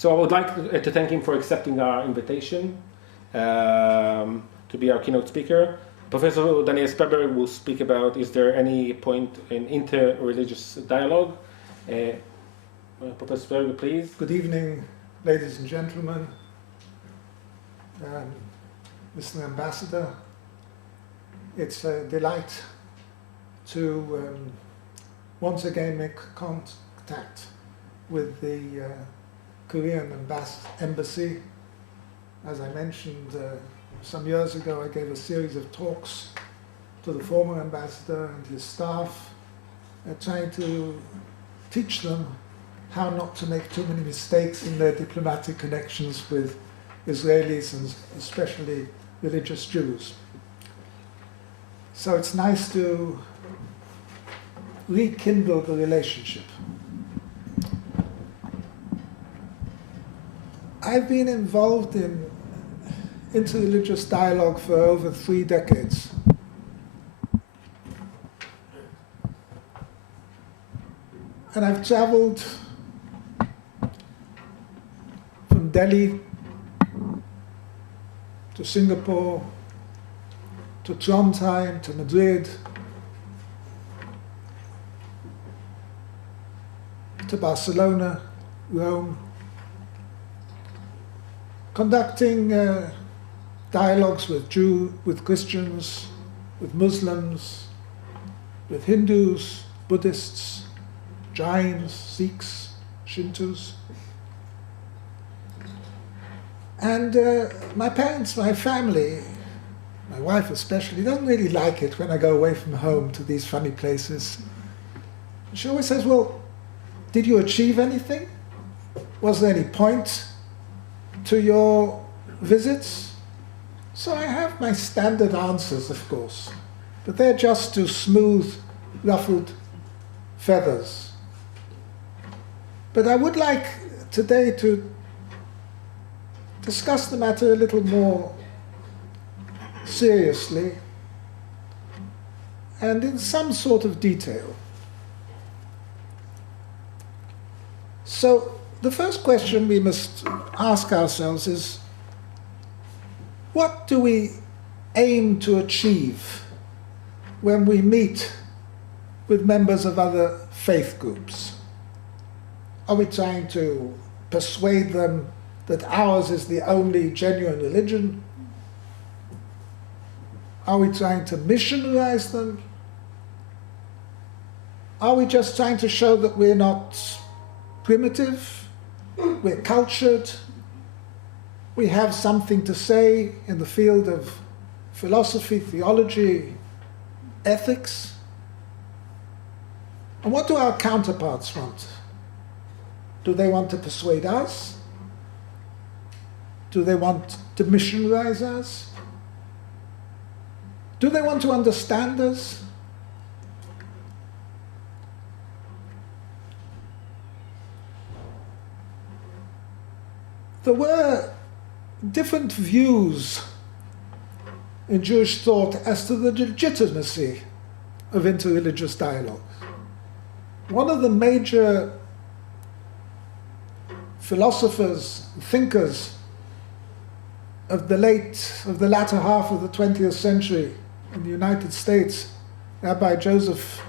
So I would like to thank him for accepting our invitation to be our keynote speaker. Professor Daniel Sperber will speak about, is there any point in inter-religious dialogue? Professor Sperber, please. Good evening, ladies and gentlemen. Mr. Ambassador, it's a delight to once again make contact with the Korean embassy. As I mentioned, some years ago I gave a series of talks to the former ambassador and his staff, trying to teach them how not to make too many mistakes in their diplomatic connections with Israelis and especially religious Jews. So it's nice to rekindle the relationship. I've been involved in interreligious dialogue for over 3 decades. And I've traveled from Delhi to Singapore, to Trondheim, to Madrid, to Barcelona, Rome, conducting dialogues with Christians, with Muslims, with Hindus, Buddhists, Jains, Sikhs, Shintos. And my parents, my family, my wife especially, doesn't really like it when I go away from home to these funny places. She always says, well, did you achieve anything? Was there any point to your visits? So I have my standard answers, of course, but they're just to smooth ruffled feathers. But I would like today to discuss the matter a little more seriously and in some sort of detail. So the first question we must ask ourselves is, what do we aim to achieve when we meet with members of other faith groups? Are we trying to persuade them that ours is the only genuine religion? Are we trying to missionarize them? Are we just trying to show that we're not primitive, we're cultured, we have something to say in the field of philosophy, theology, ethics? And what do our counterparts want? Do they want to persuade us? Do they want to missionarize us? Do they want to understand us? There were different views in Jewish thought as to the legitimacy of interreligious dialogue. One of the major philosophers, thinkers of the latter half of the 20th century in the United States, Rabbi Joseph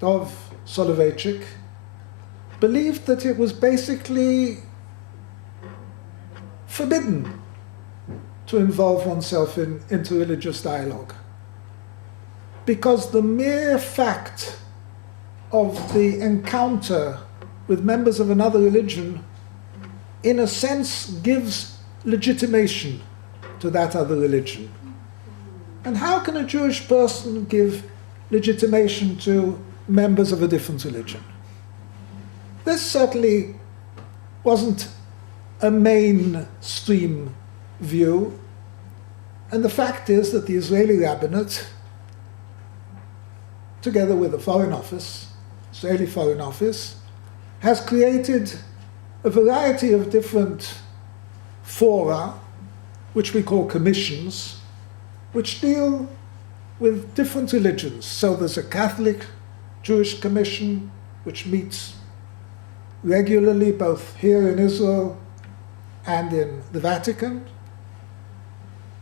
Dov Soloveitchik, believed that it was basically forbidden to involve oneself in interreligious dialogue, because the mere fact of the encounter with members of another religion, in a sense, gives legitimation to that other religion. And how can a Jewish person give legitimation to members of a different religion? This certainly wasn't a mainstream view, and the fact is that the Israeli rabbinate, together with the Foreign Office, Israeli Foreign Office, has created a variety of different fora, which we call commissions, which deal with different religions. So there's a Catholic Jewish Commission, which meets regularly both here in Israel and in the Vatican.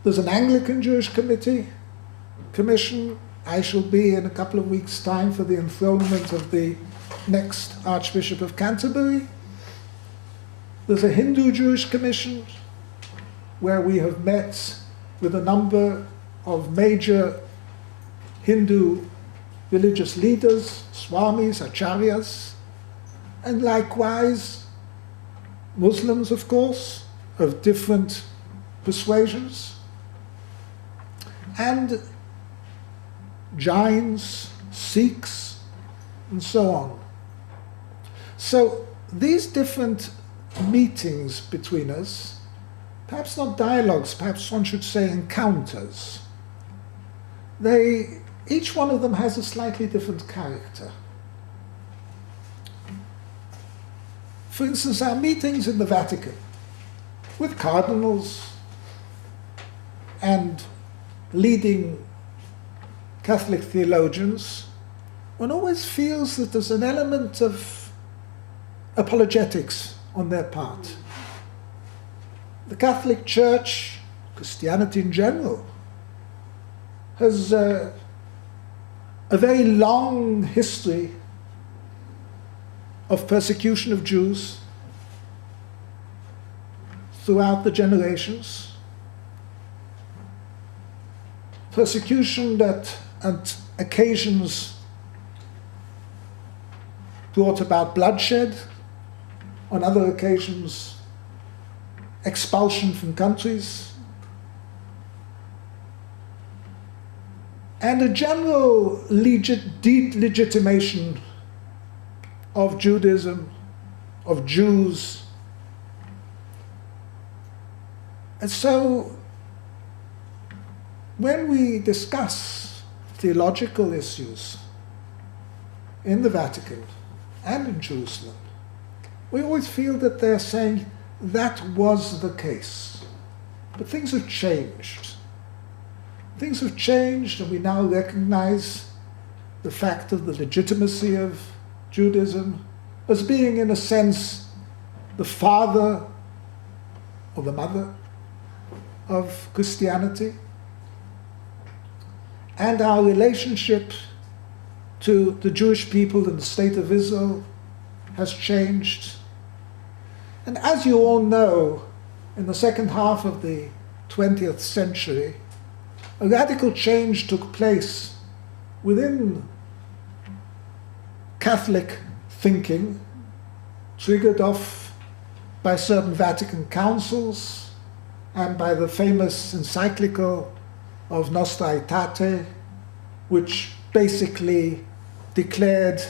There's an Anglican Jewish commission. I shall be in a couple of weeks' time for the enthronement of the next Archbishop of Canterbury. There's a Hindu Jewish commission where we have met with a number of major Hindu religious leaders, swamis, acharyas, and likewise Muslims, of course, of different persuasions, and Jains, Sikhs, and so on. So these different meetings between us, perhaps not dialogues, perhaps one should say encounters, each one of them has a slightly different character. For instance, our meetings in the Vatican with cardinals and leading Catholic theologians, one always feels that there's an element of apologetics on their part. The Catholic Church, Christianity in general, has a very long history of persecution of Jews throughout the generations. Persecution that at occasions brought about bloodshed, on other occasions expulsion from countries, and a general delegitimation of Judaism, of Jews. And so when we discuss theological issues in the Vatican and in Jerusalem, we always feel that they're saying that was the case. But things have changed. Things have changed, and we now recognize the fact of the legitimacy of Judaism as being, in a sense, the father or the mother of Christianity. And our relationship to the Jewish people and the state of Israel has changed. And as you all know, in the second half of the 20th century, a radical change took place within Catholic thinking, triggered off by certain Vatican councils and by the famous encyclical of Nostra Aetate, which basically declared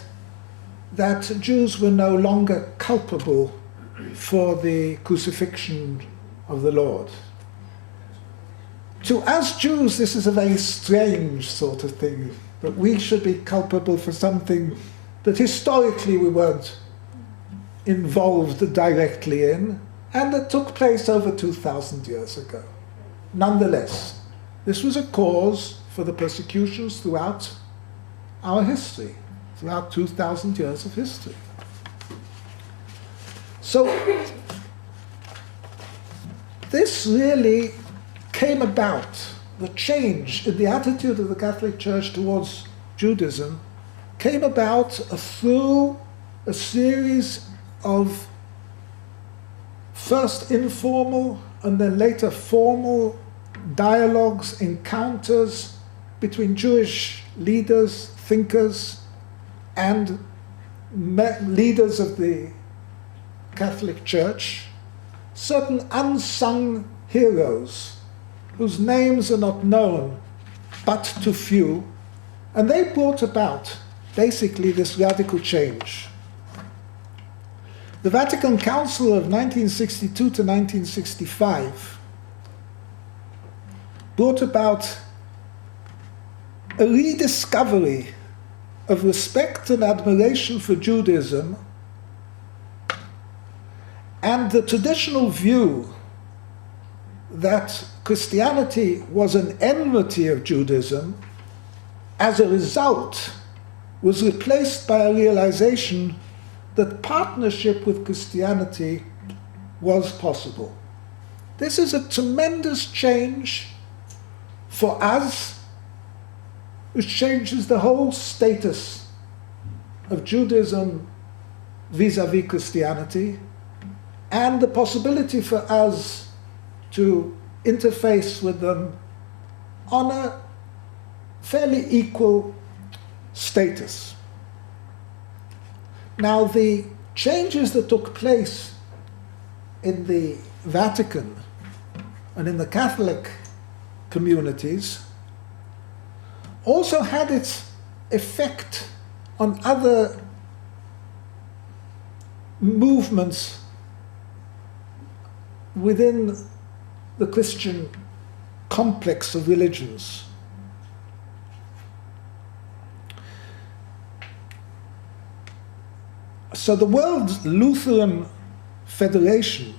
that Jews were no longer culpable for the crucifixion of the Lord. To us Jews, this is a very strange sort of thing, that we should be culpable for something that historically we weren't involved directly in, and that took place over 2,000 years ago. Nonetheless, this was a cause for the persecutions throughout our history, throughout 2,000 years of history. So this really came about, the change in the attitude of the Catholic Church towards Judaism came about through a series of first informal and then later formal dialogues, encounters between Jewish leaders, thinkers, and leaders of the Catholic Church, certain unsung heroes whose names are not known but to few, and they brought about basically this radical change. The Vatican Council of 1962 to 1965 brought about a rediscovery of respect and admiration for Judaism, and the traditional view that Christianity was an enmity of Judaism, as a result, was replaced by a realization that partnership with Christianity was possible. This is a tremendous change for us, which changes the whole status of Judaism vis-à-vis Christianity, and the possibility for us to interface with them on a fairly equal status. Now, the changes that took place in the Vatican and in the Catholic communities also had its effect on other movements within the Christian complex of religions. So the World Lutheran Federation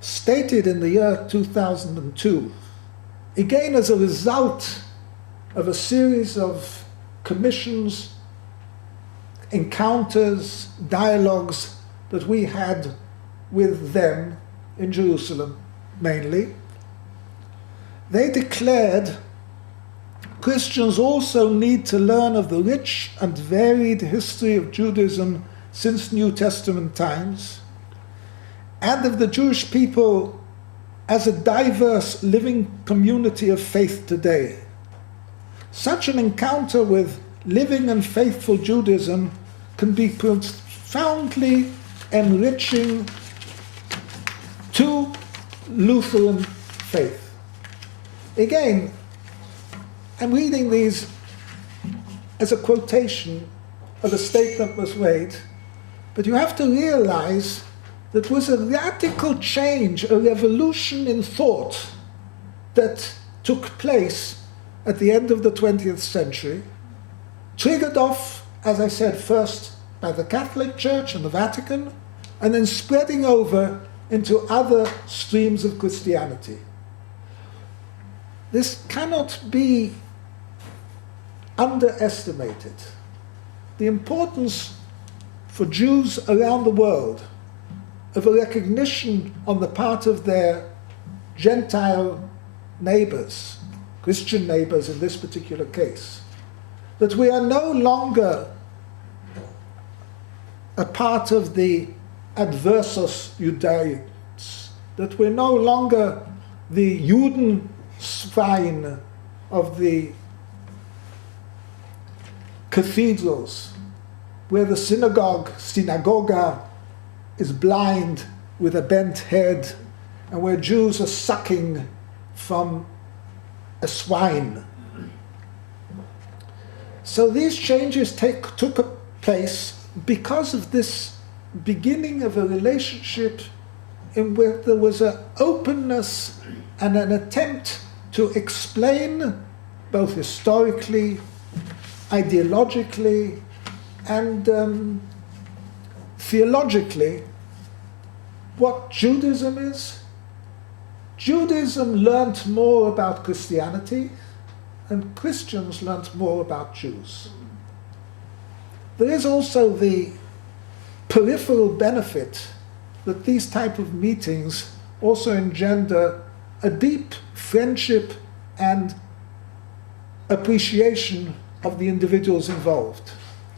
stated in the year 2002, again as a result of a series of commissions, encounters, dialogues that we had with them in Jerusalem mainly, they declared Christians also need to learn of the rich and varied history of Judaism since New Testament times, and of the Jewish people as a diverse living community of faith today. Such an encounter with living and faithful Judaism can be profoundly enriching to Lutheran faith. Again, I'm reading these as a quotation of a statement was made, but you have to realize that was a radical change, a revolution in thought that took place at the end of the 20th century, triggered off, as I said, first by the Catholic Church and the Vatican, and then spreading over into other streams of Christianity. This cannot be underestimated. The importance for Jews around the world of a recognition on the part of their Gentile neighbors, Christian neighbors in this particular case, that we are no longer a part of the adversus Judaeus, that we're no longer the Judenschwein of the cathedrals, where the synagoga is blind with a bent head, and where Jews are sucking from a swine. So these changes took place because of this beginning of a relationship in where there was an openness and an attempt to explain both historically, ideologically, and theologically what Judaism is. Judaism learnt more about Christianity, and Christians learnt more about Jews. There is also the peripheral benefit that these type of meetings also engender a deep friendship and appreciation of the individuals involved.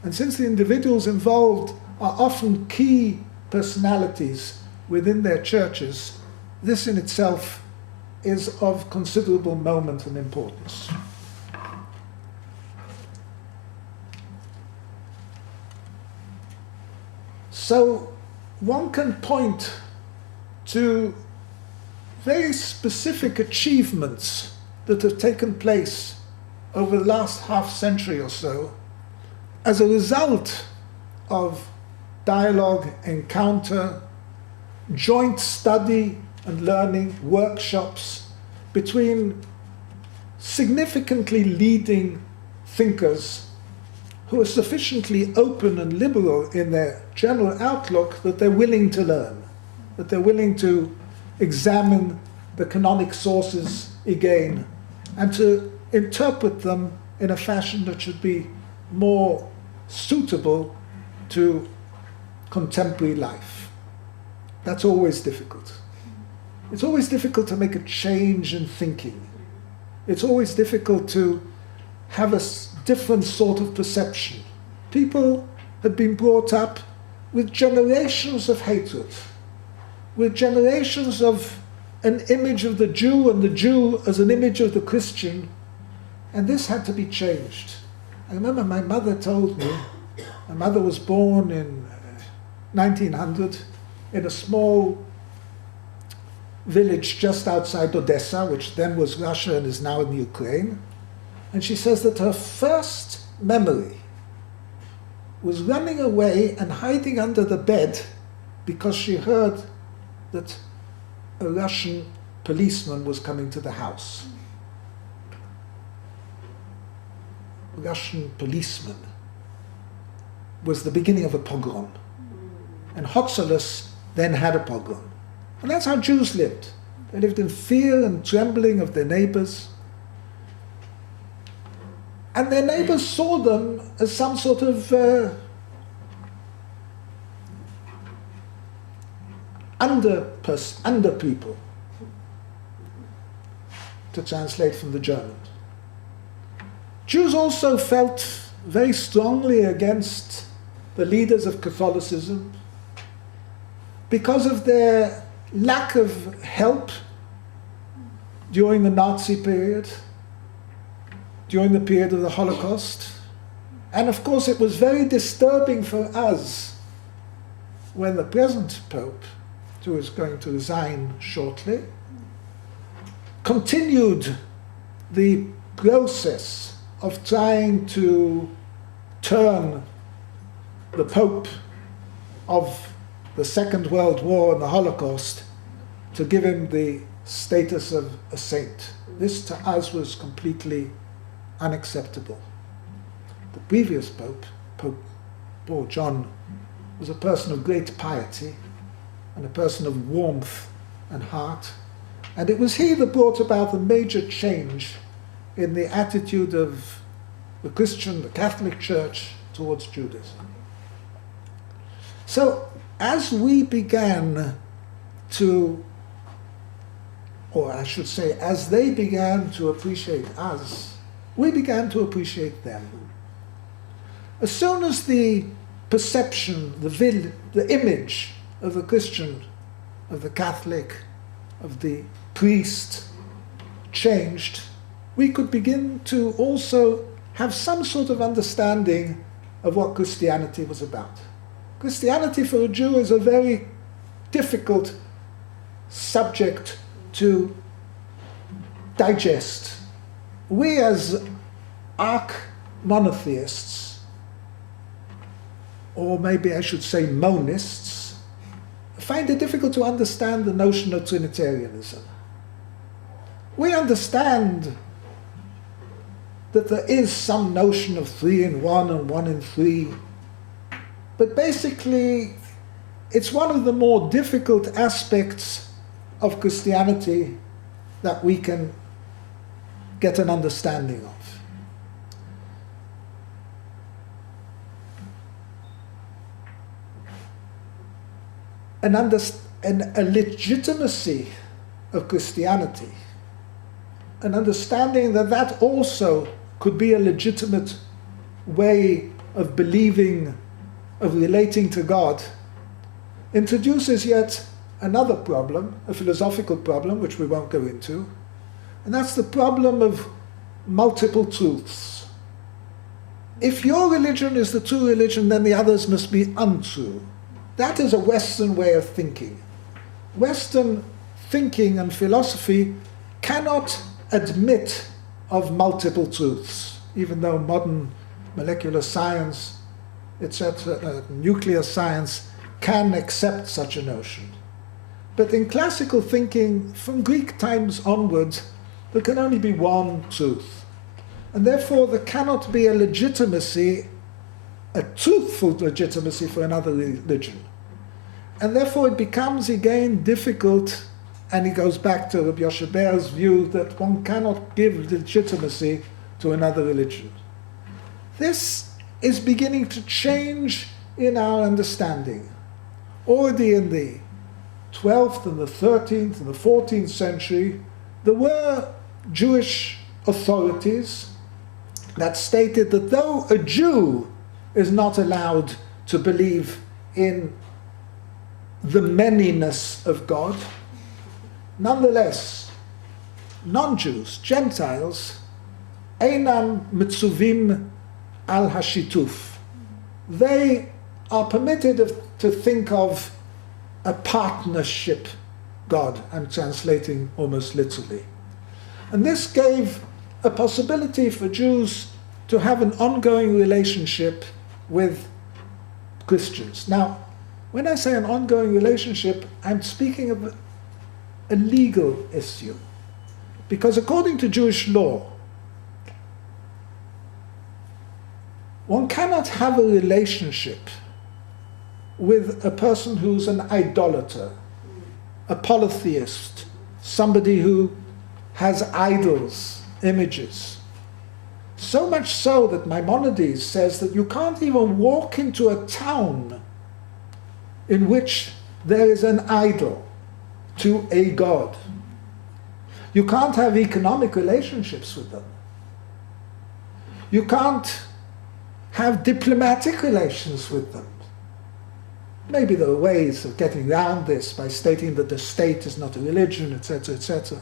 And since the individuals involved are often key personalities within their churches, this in itself is of considerable moment and importance. So one can point to very specific achievements that have taken place over the last half century or so as a result of dialogue, encounter, joint study and learning, workshops between significantly leading thinkers who are sufficiently open and liberal in their general outlook that they're willing to learn, that they're willing to examine the canonic sources again and to interpret them in a fashion that should be more suitable to contemporary life. That's always difficult. It's always difficult to make a change in thinking. It's always difficult to have a different sort of perception. People had been brought up with generations of hatred, with generations of an image of the Jew and the Jew as an image of the Christian, and this had to be changed. I remember my mother told me, my mother was born in 1900 in a small village just outside Odessa, which then was Russia and is now in Ukraine. And she says that her first memory was running away and hiding under the bed because she heard that a Russian policeman was coming to the house. Russian policeman was the beginning of a pogrom. And Hotzolus then had a pogrom. And that's how Jews lived. They lived in fear and trembling of their neighbors. And their neighbors saw them as some sort of under people, to translate from the German. Jews also felt very strongly against the leaders of Catholicism because of their lack of help during the Nazi period, during the period of the Holocaust. And of course it was very disturbing for us when the present Pope, who is going to resign shortly, continued the process of trying to turn the Pope of the Second World War and the Holocaust to give him the status of a saint. This to us was completely unacceptable. The previous Pope, Pope Paul John, was a person of great piety and a person of warmth and heart, and it was he that brought about the major change in the attitude of the Christian, the Catholic Church towards Judaism. So as we began to, or I should say, as they began to appreciate us, we began to appreciate them. As soon as the perception, the image of the Christian, of the Catholic, of the priest changed, we could begin to also have some sort of understanding of what Christianity was about. Christianity for a Jew is a very difficult subject to digest. We as monotheists, or maybe I should say monists, find it difficult to understand the notion of Trinitarianism. We understand that there is some notion of 3 in 1 and 1 in 3, but basically it's one of the more difficult aspects of Christianity that we can get an understanding of. A legitimacy of Christianity, an understanding that that also could be a legitimate way of believing, of relating to God, introduces yet another problem, a philosophical problem, which we won't go into, and that's the problem of multiple truths. If your religion is the true religion, then the others must be untrue. That is a Western way of thinking. Western thinking and philosophy cannot admit of multiple truths, even though modern molecular science, etc., nuclear science can accept such a notion. But in classical thinking, from Greek times onwards, there can only be one truth. And therefore there cannot be a legitimacy, a truthful legitimacy for another religion. And therefore it becomes again difficult, and it goes back to Rabbi Yoshe Ber's view that one cannot give legitimacy to another religion. This is beginning to change in our understanding. Already in the 12th and the 13th and the 14th century, there were Jewish authorities that stated that though a Jew is not allowed to believe in the manyness of God, nonetheless, non-Jews, Gentiles, einam mitzuvim al hashituf. They are permitted to think of a partnership God. I'm translating almost literally. And this gave a possibility for Jews to have an ongoing relationship with Christians. Now, when I say an ongoing relationship, I'm speaking of a legal issue. Because according to Jewish law, one cannot have a relationship with a person who's an idolater, a polytheist, somebody who has idols, images. So much so that Maimonides says that you can't even walk into a town in which there is an idol to a god. You can't have economic relationships with them. You can't have diplomatic relations with them. Maybe there are ways of getting around this by stating that the state is not a religion, etc., etc.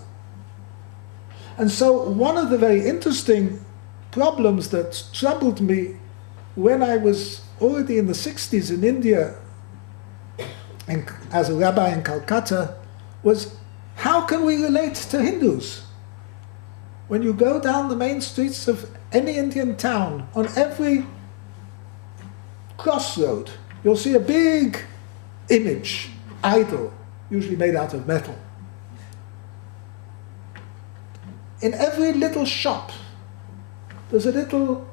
And so one of the very interesting problems that troubled me when I was already in the 60s in India and as a rabbi in Calcutta was, how can we relate to Hindus? When you go down the main streets of any Indian town, on every crossroad, you'll see a big image, idol, usually made out of metal. In every little shop, there's a little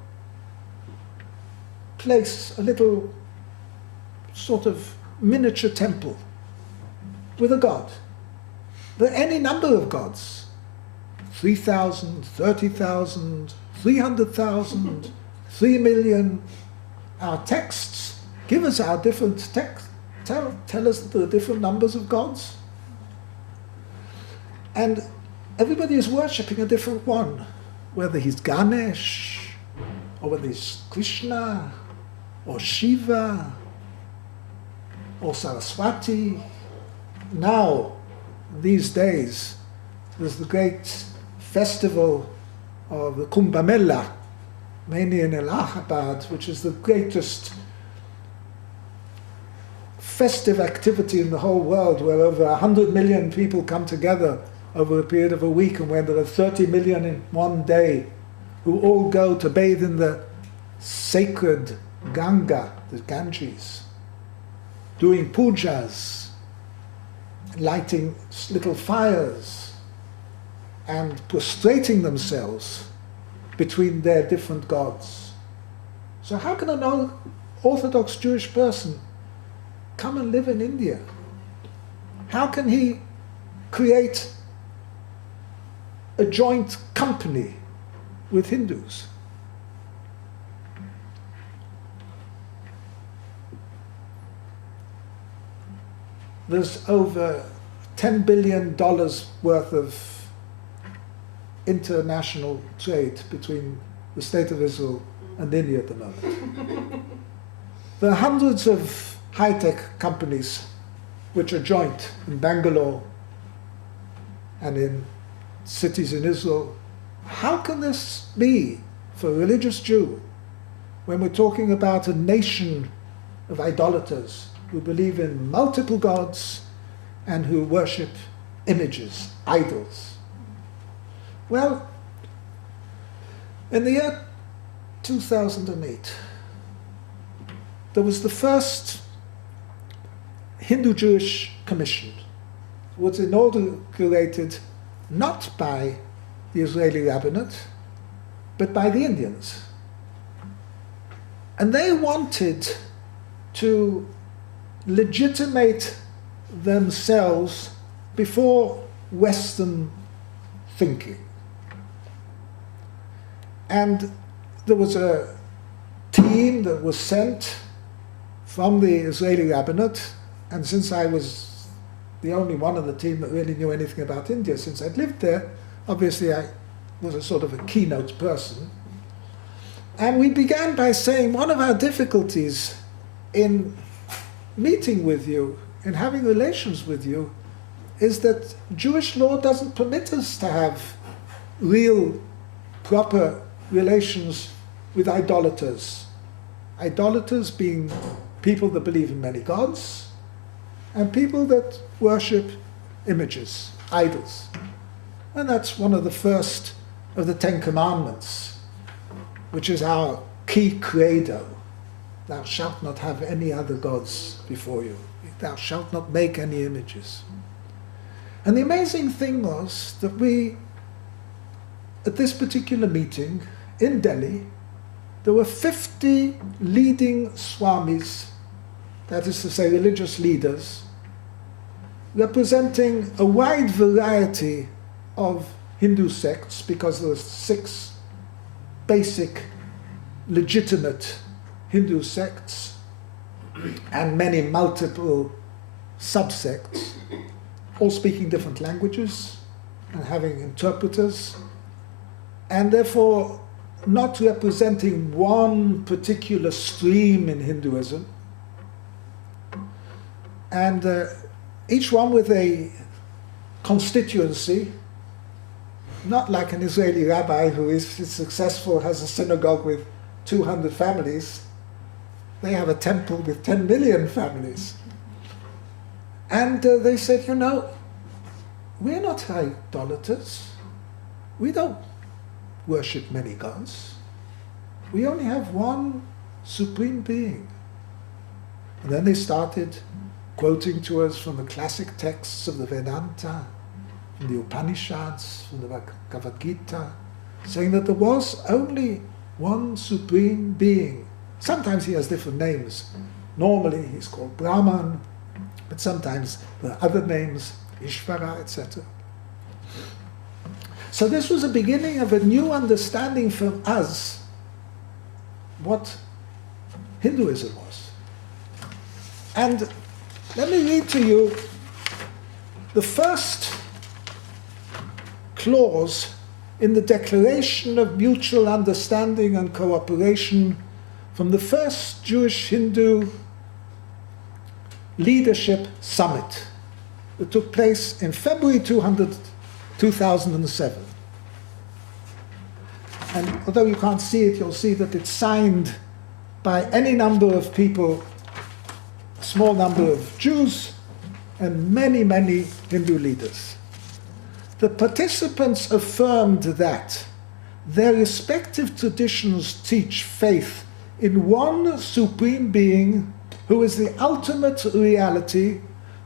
place, a little sort of miniature temple with a god. There are any number of gods, 3,000, 30,000, 300,000, 3 million. Our texts give us our different texts, tell us that there are different numbers of gods. And everybody is worshipping a different one, whether he's Ganesh, or whether he's Krishna, or Shiva, or Saraswati. Now, these days, there's the great festival of the Kumbh Mela, mainly in Allahabad, which is the greatest festive activity in the whole world, where over 100 million people come together over a period of a week, and when there are 30 million in one day who all go to bathe in the sacred Ganga, the Ganges, doing pujas, lighting little fires, and prostrating themselves between their different gods. So how can an Orthodox Jewish person come and live in India? How can he create a joint company with Hindus? There's over $10 billion worth of international trade between the State of Israel and India at the moment. There are hundreds of high-tech companies which are joint in Bangalore and in cities in Israel. How can this be for a religious Jew when we're talking about a nation of idolaters who believe in multiple gods and who worship images, idols? Well, in the year 2008, there was the first Hindu-Jewish Commission. It was inaugurated not by the Israeli rabbinate, but by the Indians. And they wanted to legitimate themselves before Western thinking. And there was a team that was sent from the Israeli rabbinate, and since I was the only one on the team that really knew anything about India since I'd lived there. Obviously, I was a sort of a keynote person. And we began by saying one of our difficulties in meeting with you, in having relations with you, is that Jewish law doesn't permit us to have real, proper relations with idolaters. Idolaters being people that believe in many gods, and people that worship images, idols. And that's one of the first of the Ten Commandments, which is our key credo. Thou shalt not have any other gods before you. Thou shalt not make any images. And the amazing thing was that we, at this particular meeting in Delhi, there were 50 leading swamis, that is to say religious leaders, representing a wide variety of Hindu sects, because there were 6 basic legitimate Hindu sects and many multiple subsects, all speaking different languages and having interpreters, and therefore not representing one particular stream in Hinduism, and each one with a constituency, not like an Israeli rabbi who is successful, has a synagogue with 200 families. They have a temple with 10 million families. And they said, you know, we're not idolaters. We don't worship many gods. We only have one supreme being. And then they started quoting to us from the classic texts of the Vedanta, from the Upanishads, from the Bhagavad Gita, saying that there was only one supreme being. Sometimes he has different names. Normally he's called Brahman, but sometimes there are other names, Ishvara, etc. So this was the beginning of a new understanding for us what Hinduism was. And let me read to you the first clause in the Declaration of Mutual Understanding and Cooperation from the first Jewish-Hindu Leadership Summit that took place in February 2007. And although you can't see it, you'll see that it's signed by any number of people, a small number of Jews, and many, many Hindu leaders. The participants affirmed that their respective traditions teach faith in one supreme being who is the ultimate reality,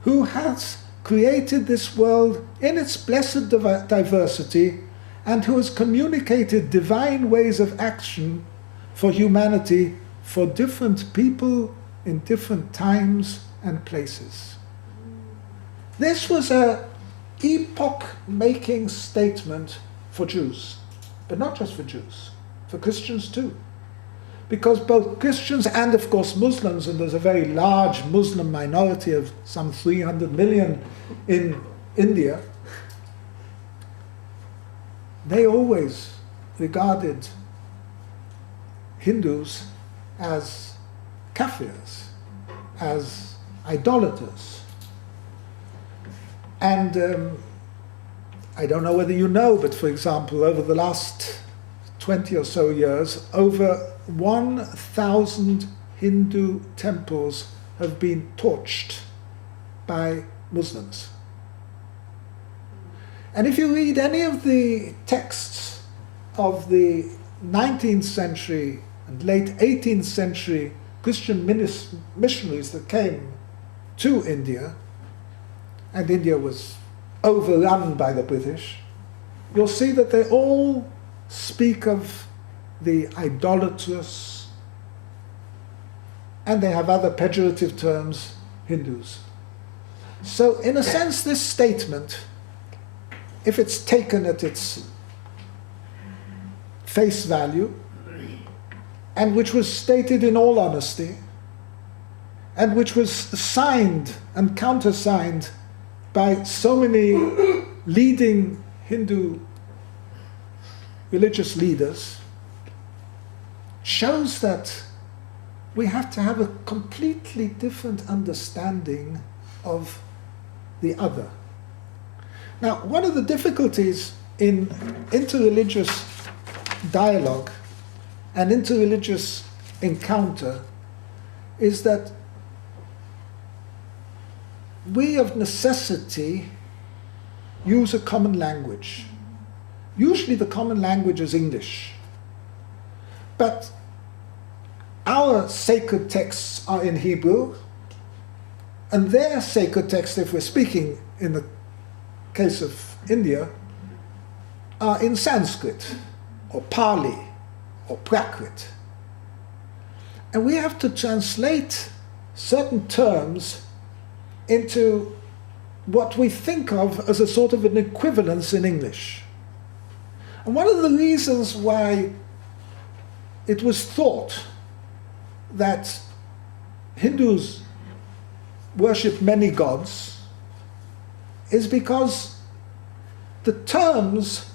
who has created this world in its blessed diversity, and who has communicated divine ways of action for humanity for different people in different times and places. This was an epoch-making statement for Jews, but not just for Jews, for Christians too. Because both Christians and, of course, Muslims, and there's a very large Muslim minority of some 300 million in India, they always regarded Hindus as kafirs, as idolaters. And I don't know whether you know, but for example, over the last 20 or so years, over 1,000 Hindu temples have been torched by Muslims. And if you read any of the texts of the 19th century and late 18th century Christian missionaries that came to India, and India was overrun by the British, you'll see that they all speak of the idolatrous, and they have other pejorative terms, Hindus. So in a sense, this statement, if it's taken at its face value, and which was stated in all honesty, and which was signed and countersigned by so many leading Hindu religious leaders shows that we have to have a completely different understanding of the other. Now, one of the difficulties in interreligious dialogue and interreligious encounter is that we of necessity use a common language. Usually the common language is English. But our sacred texts are in Hebrew, and their sacred texts, if we're speaking in the case of India, are in Sanskrit, or Pali, or Prakrit. And we have to translate certain terms into what we think of as a sort of an equivalence in English. And one of the reasons why it was thought that Hindus worship many gods is because the terms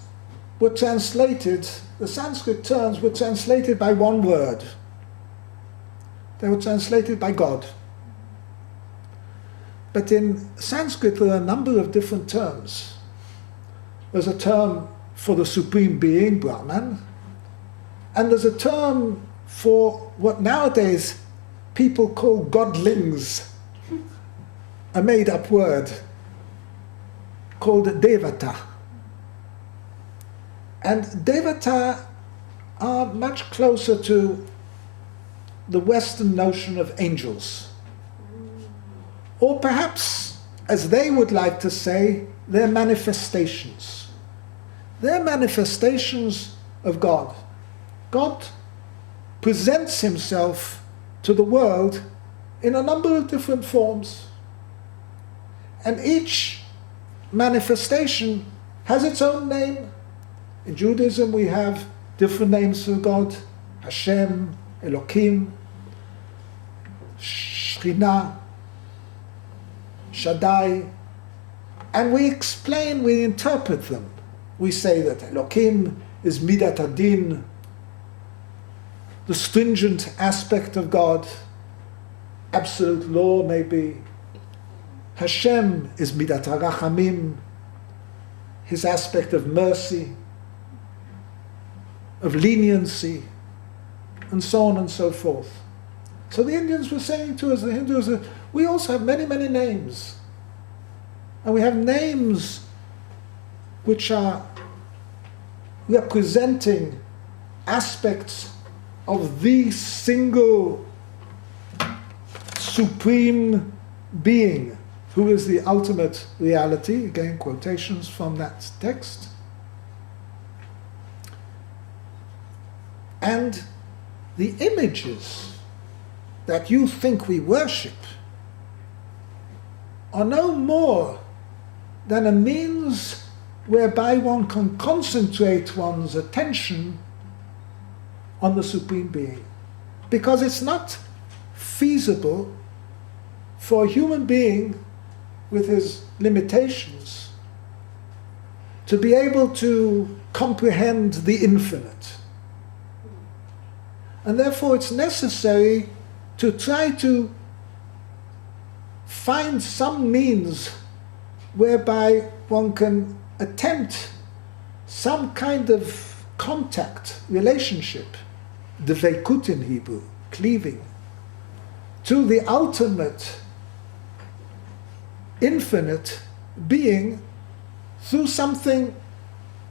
were translated, the Sanskrit terms were translated by one word. They were translated by God. But in Sanskrit there are a number of different terms. There's a term for the Supreme Being, Brahman, and there's a term for what nowadays people call godlings, a made-up word called Devata. And Devata are much closer to the Western notion of angels. Or perhaps, as they would like to say, they're manifestations. They're manifestations of God. God presents himself to the world in a number of different forms. And each manifestation has its own name. In Judaism we have different names for God: Hashem, Elohim, Shekhinah, Shaddai. And we explain, we interpret them. We say that Elohim is Midat Adin, the stringent aspect of God. Absolute law maybe. Hashem is Midat HaRachamim, his aspect of mercy, of leniency, and so on and so forth. So the Indians were saying to us, the Hindus, we also have many, many names. And we have names which are representing aspects of the single supreme being, who is the ultimate reality. Again, quotations from that text. And the images that you think we worship are no more than a means whereby one can concentrate one's attention on the Supreme Being. Because it's not feasible for a human being with his limitations to be able to comprehend the infinite. And therefore it's necessary to try to find some means whereby one can attempt some kind of contact, relationship, dveikut in Hebrew, cleaving, to the ultimate infinite being through something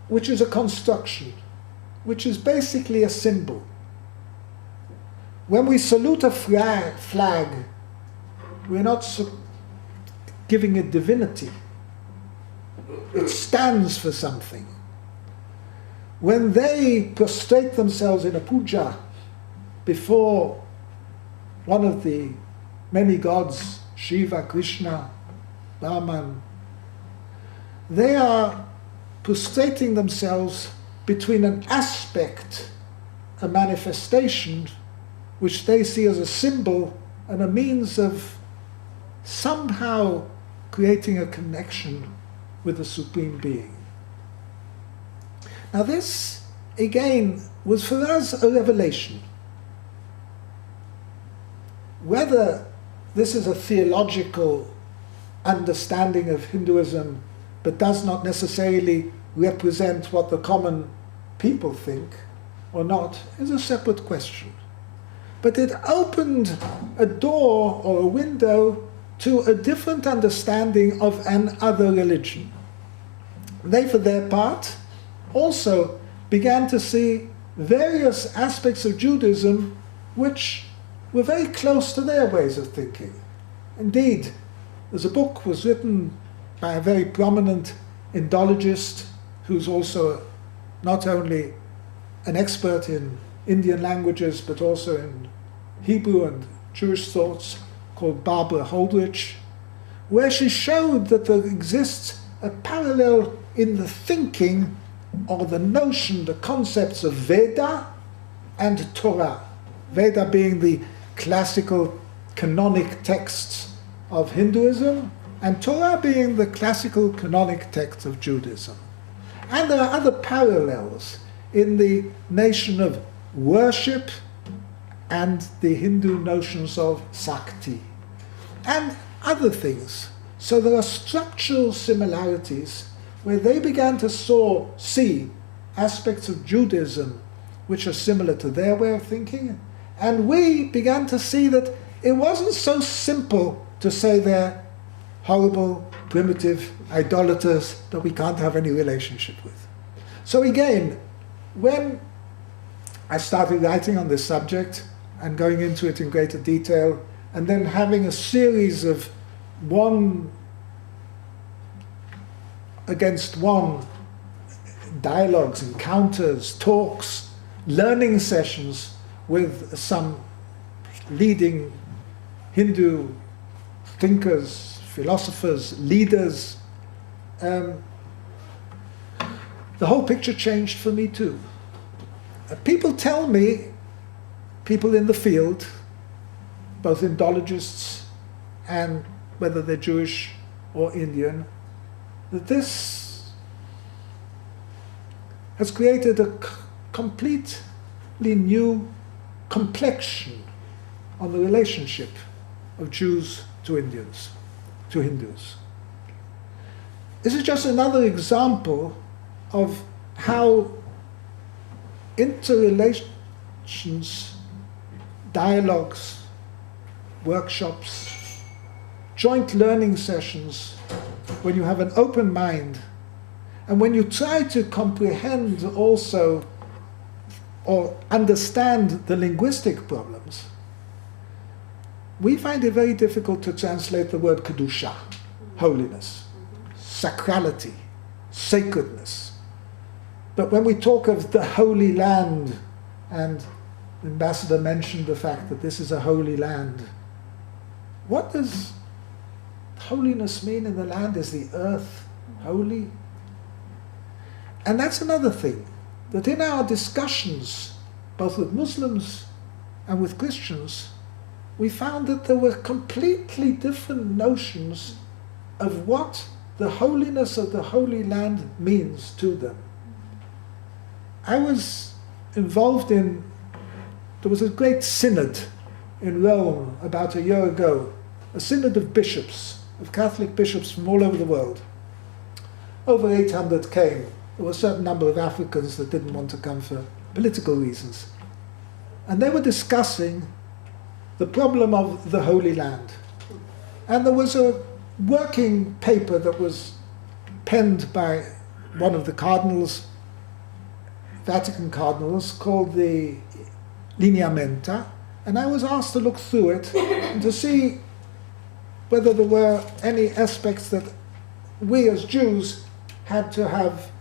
which is a construction, which is basically a symbol. When we salute a flag, we're not giving it divinity. It stands for something. When they prostrate themselves in a puja before one of the many gods, Shiva, Krishna, Brahman, they are prostrating themselves between an aspect, a manifestation, which they see as a symbol and a means of somehow creating a connection with the Supreme Being. Now this, again, was for us a revelation. Whether this is a theological understanding of Hinduism but does not necessarily represent what the common people think or not is a separate question. But it opened a door or a window to a different understanding of an other religion. They, for their part, also began to see various aspects of Judaism which were very close to their ways of thinking. Indeed, there's a book was written by a very prominent Indologist who's also not only an expert in Indian languages but also in Hebrew and Jewish thoughts, called Barbara Holdridge, where she showed that there exists a parallel in the thinking or the notion, the concepts of Veda and Torah. Veda being the classical canonic texts of Hinduism, and Torah being the classical canonic text of Judaism. And there are other parallels in the nation of worship and the Hindu notions of Sakti, and other things. So there are structural similarities where they began to see aspects of Judaism which are similar to their way of thinking, and we began to see that it wasn't so simple to say they're horrible, primitive idolaters that we can't have any relationship with. So again, when I started writing on this subject and going into it in greater detail, and then having a series of one against one dialogues, encounters, talks, learning sessions with some leading Hindu thinkers, philosophers, leaders, the whole picture changed for me too. People tell me, people in the field, both Indologists and whether they're Jewish or Indian, that this has created a completely new complexion on the relationship of Jews to Indians, to Hindus. This is just another example of how interrelations, dialogues, workshops, joint learning sessions, when you have an open mind, and when you try to comprehend also or understand the linguistic problems, we find it very difficult to translate the word kedusha, holiness, sacrality, sacredness. But when we talk of the Holy Land, and the ambassador mentioned the fact that this is a holy land, what does holiness mean in the land? Is the earth holy? And that's another thing, that in our discussions, both with Muslims and with Christians, we found that there were completely different notions of what the holiness of the Holy Land means to them. I was involved in, there was a great synod in Rome about a year ago, a synod of bishops, of Catholic bishops from all over the world. Over 800 came. There were a certain number of Africans that didn't want to come for political reasons. And they were discussing the problem of the Holy Land. And there was a working paper that was penned by one of the cardinals, Vatican cardinals, called the Lineamenta, and I was asked to look through it and to see whether there were any aspects that we as Jews had to have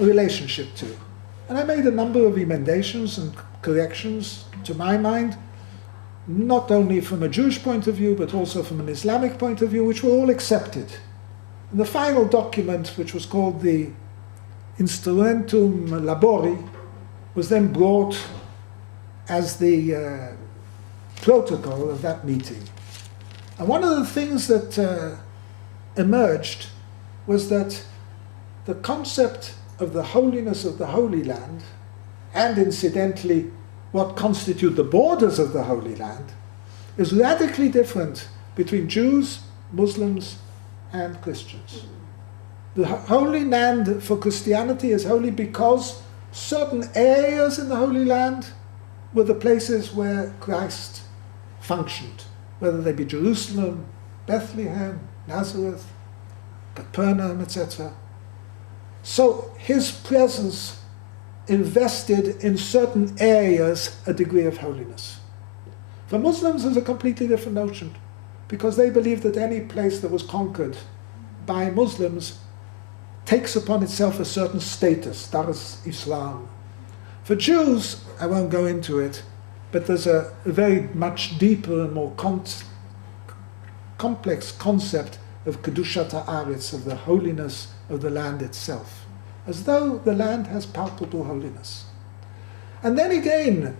a relationship to. And I made a number of emendations and corrections, to my mind, not only from a Jewish point of view, but also from an Islamic point of view, which were all accepted. And the final document, which was called the Instrumentum Labori, was then brought as the protocol of that meeting. And one of the things that emerged was that the concept of the holiness of the Holy Land, and incidentally what constitute the borders of the Holy Land, is radically different between Jews, Muslims, and Christians. The Holy Land for Christianity is holy because certain areas in the Holy Land were the places where Christ functioned, whether they be Jerusalem, Bethlehem, Nazareth, Capernaum, etc. So his presence invested in certain areas a degree of holiness. For Muslims, it's a completely different notion, because they believe that any place that was conquered by Muslims takes upon itself a certain status, that is Islam. For Jews, I won't go into it, but there's a very much deeper and more complex concept of Kedushat Haaretz, of the holiness of the land itself, as though the land has palpable holiness. And then again,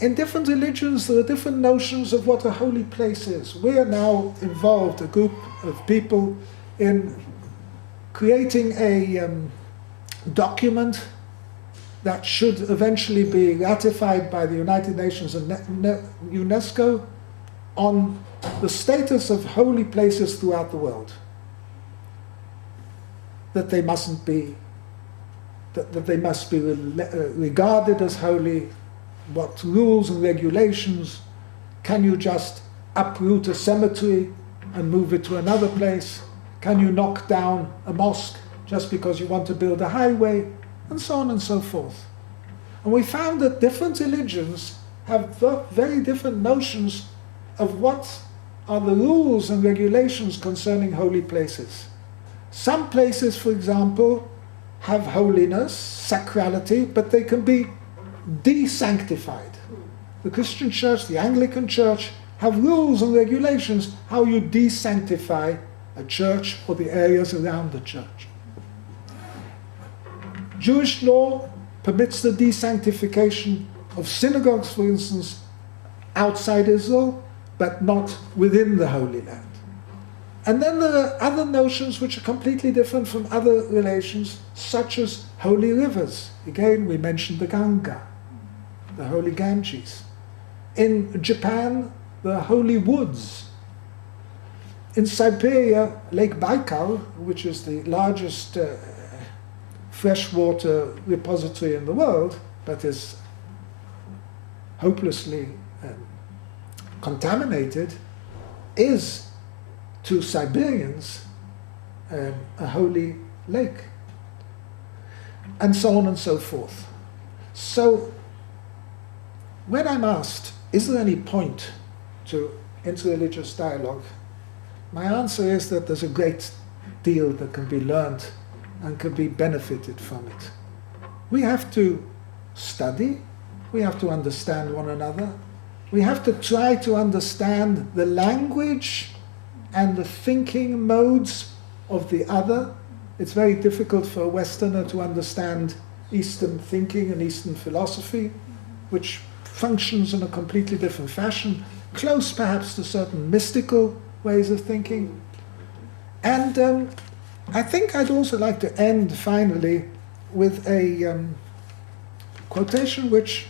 in different religions, there are different notions of what a holy place is. We are now involved, a group of people, in creating a document that should eventually be ratified by the United Nations and UNESCO on the status of holy places throughout the world. That they mustn't be, that they must be regarded as holy. What rules and regulations? Can you just uproot a cemetery and move it to another place? Can you knock down a mosque just because you want to build a highway? And so on and so forth. And we found that different religions have very different notions of what are the rules and regulations concerning holy places. Some places, for example, have holiness, sacrality, but they can be de-sanctified. The Christian Church, the Anglican Church, have rules and regulations how you de-sanctify a church or the areas around the church. Jewish law permits the de-sanctification of synagogues, for instance, outside Israel, but not within the Holy Land. And then there are other notions which are completely different from other relations, such as holy rivers. Again, we mentioned the Ganga, the holy Ganges. In Japan, the holy woods. In Siberia, Lake Baikal, which is the largest freshwater repository in the world, but is hopelessly contaminated, is to Siberians a holy lake, and so on and so forth. So when I'm asked, is there any point to interreligious dialogue, my answer is that there's a great deal that can be learned and can be benefited from it. We have to study, we have to understand one another, we have to try to understand the language and the thinking modes of the other. It's very difficult for a Westerner to understand Eastern thinking and Eastern philosophy, which functions in a completely different fashion, close perhaps to certain mystical ways of thinking. And I think I'd also like to end finally with a quotation which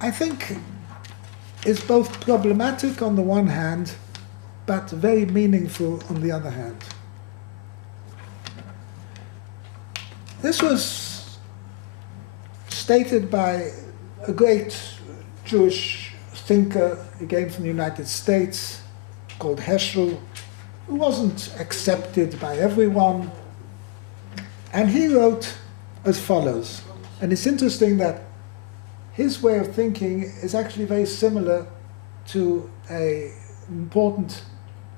I think is both problematic on the one hand, but very meaningful on the other hand. This was stated by a great Jewish thinker, again from the United States, called Heschel, who wasn't accepted by everyone. And he wrote as follows, and it's interesting that his way of thinking is actually very similar to an important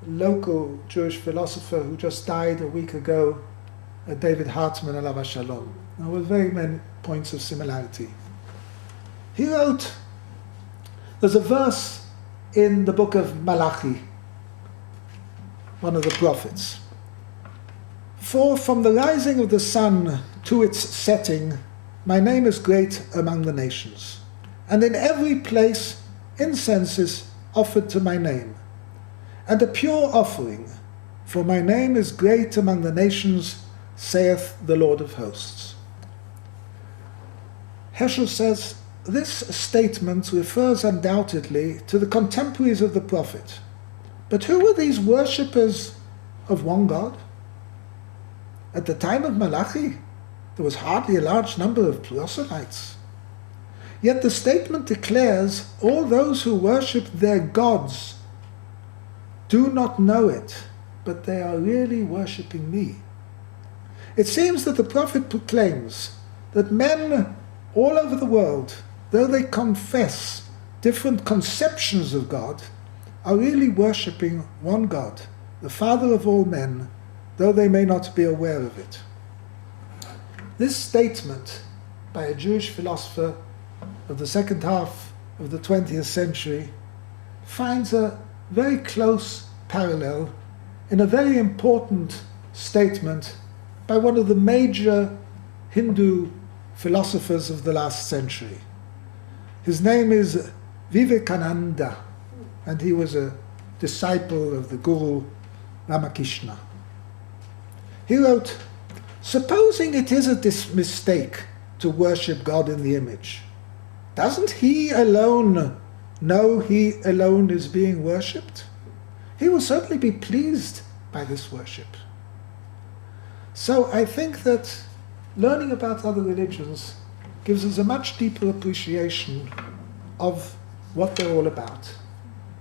local Jewish philosopher who just died a week ago, David Hartman, alav hashalom. There were very many points of similarity. He wrote, there's a verse in the book of Malachi, one of the prophets. For from the rising of the sun to its setting, my name is great among the nations, and in every place incense is offered to my name, and a pure offering, For my name is great among the nations, saith the Lord of hosts. Heschel says, this statement refers undoubtedly to the contemporaries of the prophet. But who were these worshippers of one God? At the time of Malachi, there was hardly a large number of proselytes. Yet the statement declares all those who worship their gods do not know it, but they are really worshipping me. It seems that the prophet proclaims that men all over the world, though they confess different conceptions of God, are really worshipping one God, the Father of all men, though they may not be aware of it. This statement by a Jewish philosopher of the second half of the 20th century finds a very close parallel in a very important statement by one of the major Hindu philosophers of the last century. His name is Vivekananda, and he was a disciple of the Guru Ramakrishna. He wrote, supposing it is a mistake to worship God in the image, doesn't he alone know he alone is being worshipped? He will certainly be pleased by this worship. So I think that learning about other religions gives us a much deeper appreciation of what they're all about,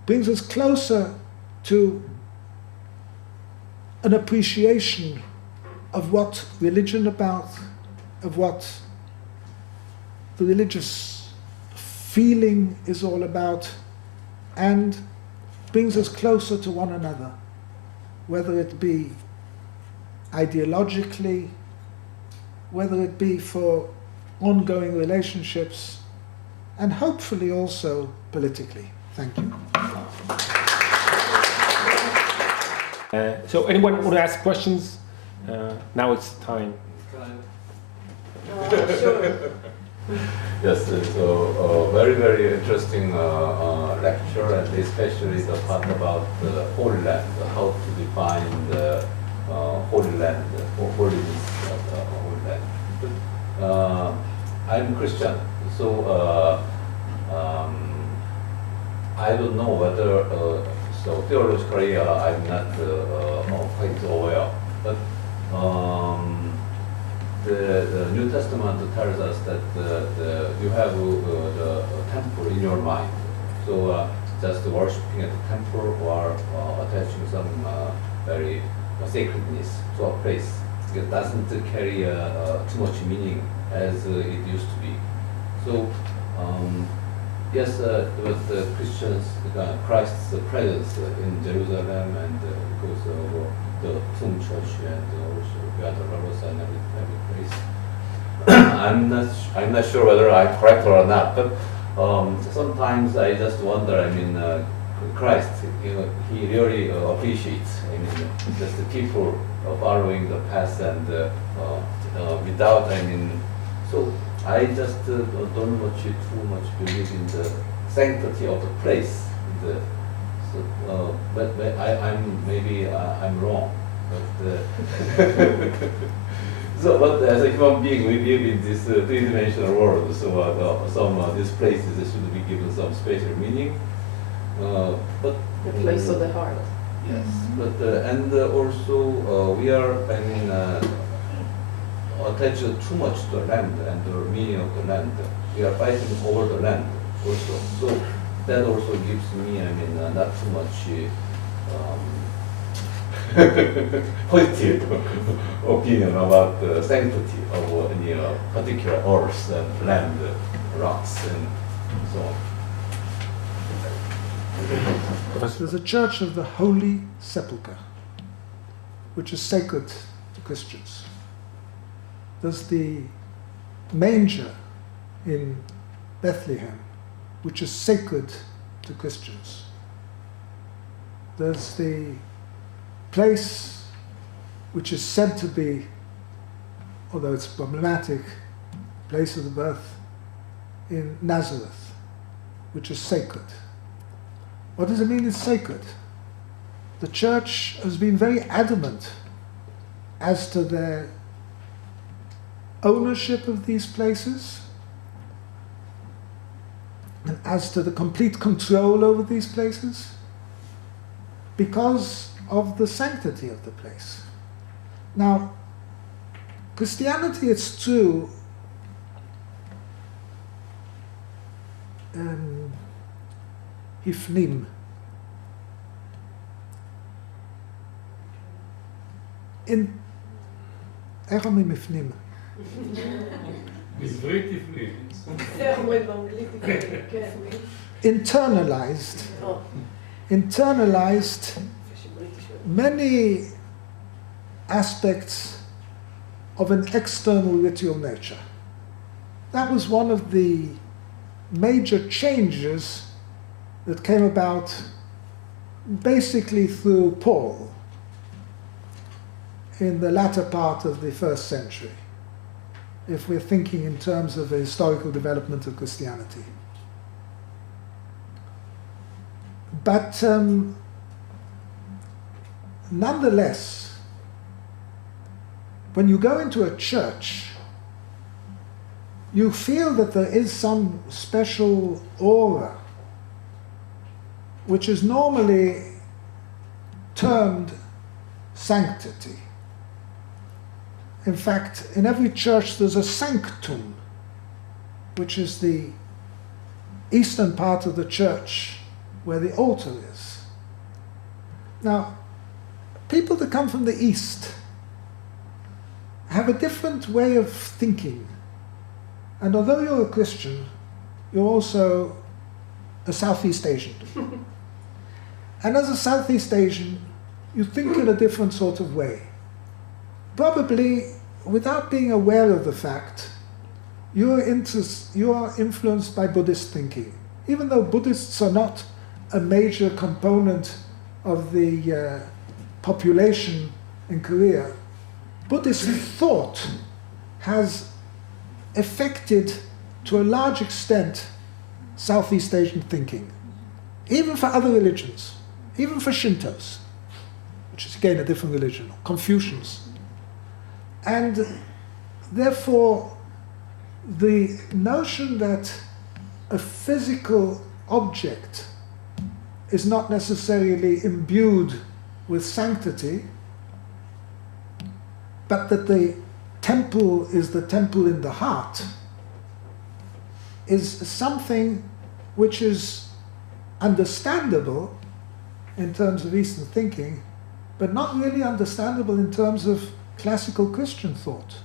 brings us closer to an appreciation of what religion about, of what the religious feeling is all about, and brings us closer to one another, whether it be ideologically, whether it be for ongoing relationships, and hopefully also politically. Thank you. So anyone want to ask questions? Now it's time. Sure. Yes, so very, very interesting lecture, and especially the part about the Holy Land, how to define the Holy Land, or holiness of the Holy Land. I'm Christian, so I don't know whether, so theologically I'm not quite aware, but the New Testament tells us that you have the temple in your mind. So just worshiping at the temple or attaching some very sacredness to a place, it doesn't carry too much meaning as it used to be. So yes, with the Christians, Christ's presence in Jerusalem, and because of the Tomb Church, and also we had the robbers and every place. I'm not sure whether I'm correct or not, but sometimes I just wonder. I mean, Christ, he really appreciates. I mean, just the people following the path, and without. I mean, so I just don't too much believe in the sanctity of the place. But I'm wrong. But so, but as a human being, we live in this three-dimensional world. So these places should be given some special meaning. But The place of the heart. yes, but and also we are, I mean, attached too much to the land and the meaning of the land. We are fighting over the land also. So that also gives me, I mean, not too much positive opinion about the sanctity of any particular earth and land, rocks, and so on. There's a church of the Holy Sepulchre, which is sacred to Christians. There's the manger in Bethlehem, which is sacred to Christians. There's the place which is said to be, although it's problematic, place of the birth in Nazareth, which is sacred. What does it mean it's sacred? the church has been very adamant as to their ownership of these places and as to the complete control over these places because of the sanctity of the place. Now, Christianity, it's true, Hifnim. איך אומרים הפנים? בעברית הפנים. internalized many aspects of an external ritual nature. That was one of the major changes that came about basically through Paul in the latter part of the first century, if we're thinking in terms of the historical development of Christianity. But nonetheless, when you go into a church, you feel that there is some special aura which is normally termed sanctity. In fact, in every church there's a sanctum, which is the eastern part of the church where the altar is. Now, people that come from the East have a different way of thinking. And although you're a Christian, you're also a Southeast Asian. And as a Southeast Asian, you think in a different sort of way. Probably without being aware of the fact, you are influenced by Buddhist thinking. Even though Buddhists are not a major component of the population in Korea, Buddhist thought has affected to a large extent Southeast Asian thinking, even for other religions, even for Shintos, which is again a different religion, Confucians. And therefore, the notion that a physical object is not necessarily imbued with sanctity, but that the temple is the temple in the heart, is something which is understandable in terms of Eastern thinking, but not really understandable in terms of classical Christian thought.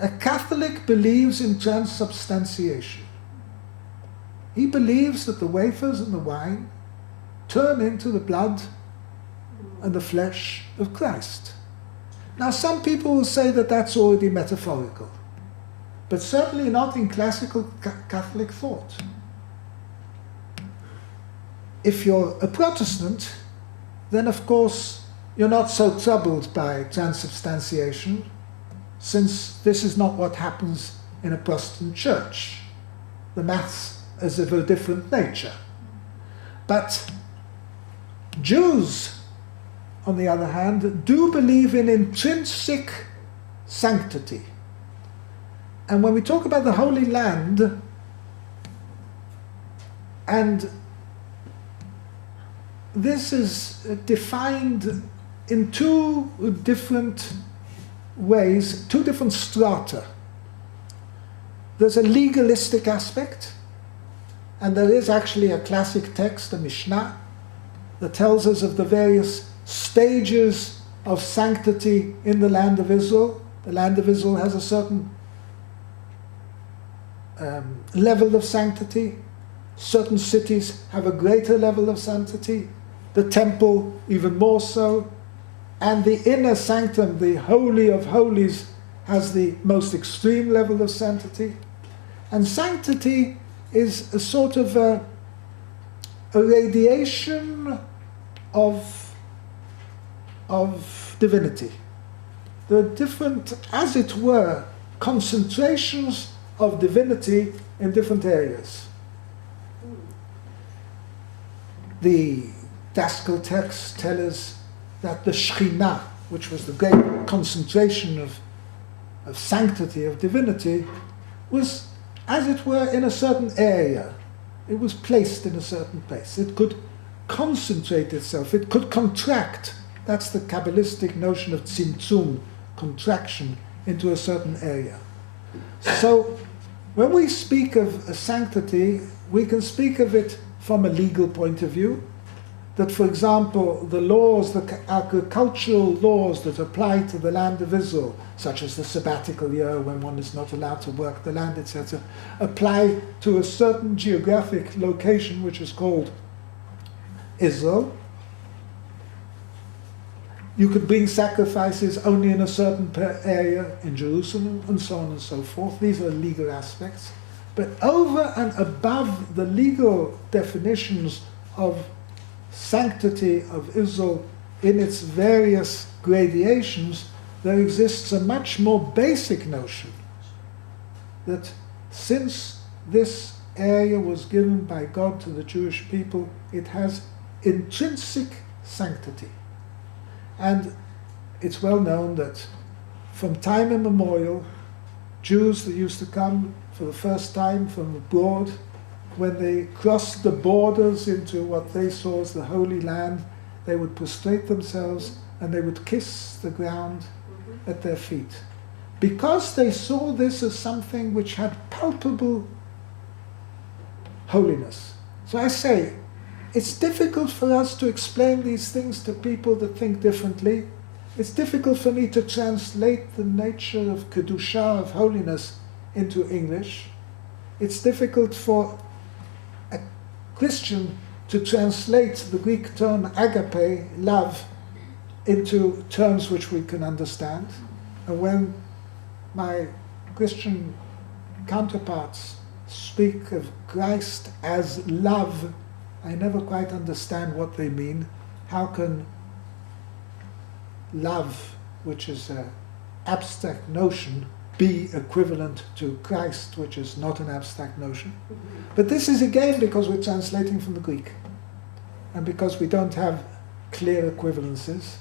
A Catholic believes in transubstantiation. He believes that the wafers and the wine turn into the blood and the flesh of Christ. Now, some people will say that that's already metaphorical, but certainly not in classical Catholic thought. If you're a Protestant, then of course you're not so troubled by transubstantiation, since this is not what happens in a Protestant church. The Mass is of a different nature. But Jews, on the other hand, do believe in intrinsic sanctity. And when we talk about the Holy Land, and this is defined in two different ways, two different strata. There's a legalistic aspect, and there is actually a classic text, a Mishnah, that tells us of the various stages of sanctity in the land of Israel. The land of Israel has a certain level of sanctity. Certain cities have a greater level of sanctity. The temple even more so. And the inner sanctum, the Holy of Holies, has the most extreme level of sanctity. And sanctity is a sort of a radiation of divinity. There are different, as it were, concentrations of divinity in different areas. The Daskal texts tell us that the Shekhinah, which was the great concentration of sanctity, of divinity, was, as it were, in a certain area. It was placed in a certain place. It could concentrate itself. It could contract. That's the Kabbalistic notion of tzimtzum, contraction into a certain area. So when we speak of a sanctity, we can speak of it from a legal point of view, that, for example, the laws, the agricultural laws that apply to the land of Israel, such as the sabbatical year when one is not allowed to work the land, etc., apply to a certain geographic location which is called Israel. You could bring sacrifices only in a certain area in Jerusalem, and so on and so forth. These are legal aspects. But over and above the legal definitions of sanctity of Israel in its various gradations, there exists a much more basic notion that since this area was given by God to the Jewish people, it has intrinsic sanctity. And it's well known that from time immemorial, Jews that used to come for the first time from abroad, when they crossed the borders into what they saw as the Holy Land, they would prostrate themselves and they would kiss the ground at their feet, because they saw this as something which had palpable holiness. So I say, it's difficult for us to explain these things to people that think differently. It's difficult for me to translate the nature of Kedusha, of holiness, into English. It's difficult for a Christian to translate the Greek term agape, love, into terms which we can understand. And when my Christian counterparts speak of Christ as love, I never quite understand what they mean. How can love, which is an abstract notion, be equivalent to Christ, which is not an abstract notion? But this is again because we're translating from the Greek, and because we don't have clear equivalences.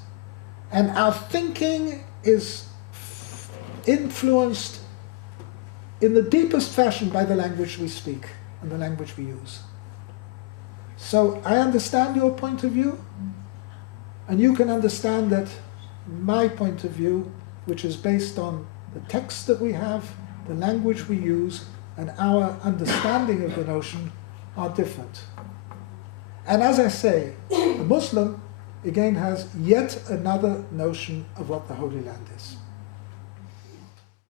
And our thinking is influenced in the deepest fashion by the language we speak and the language we use. So I understand your point of view, and you can understand that my point of view, which is based on the text that we have, the language we use, and our understanding of the notion, are different. And as I say, a Muslim, again, has yet another notion of what the Holy Land is.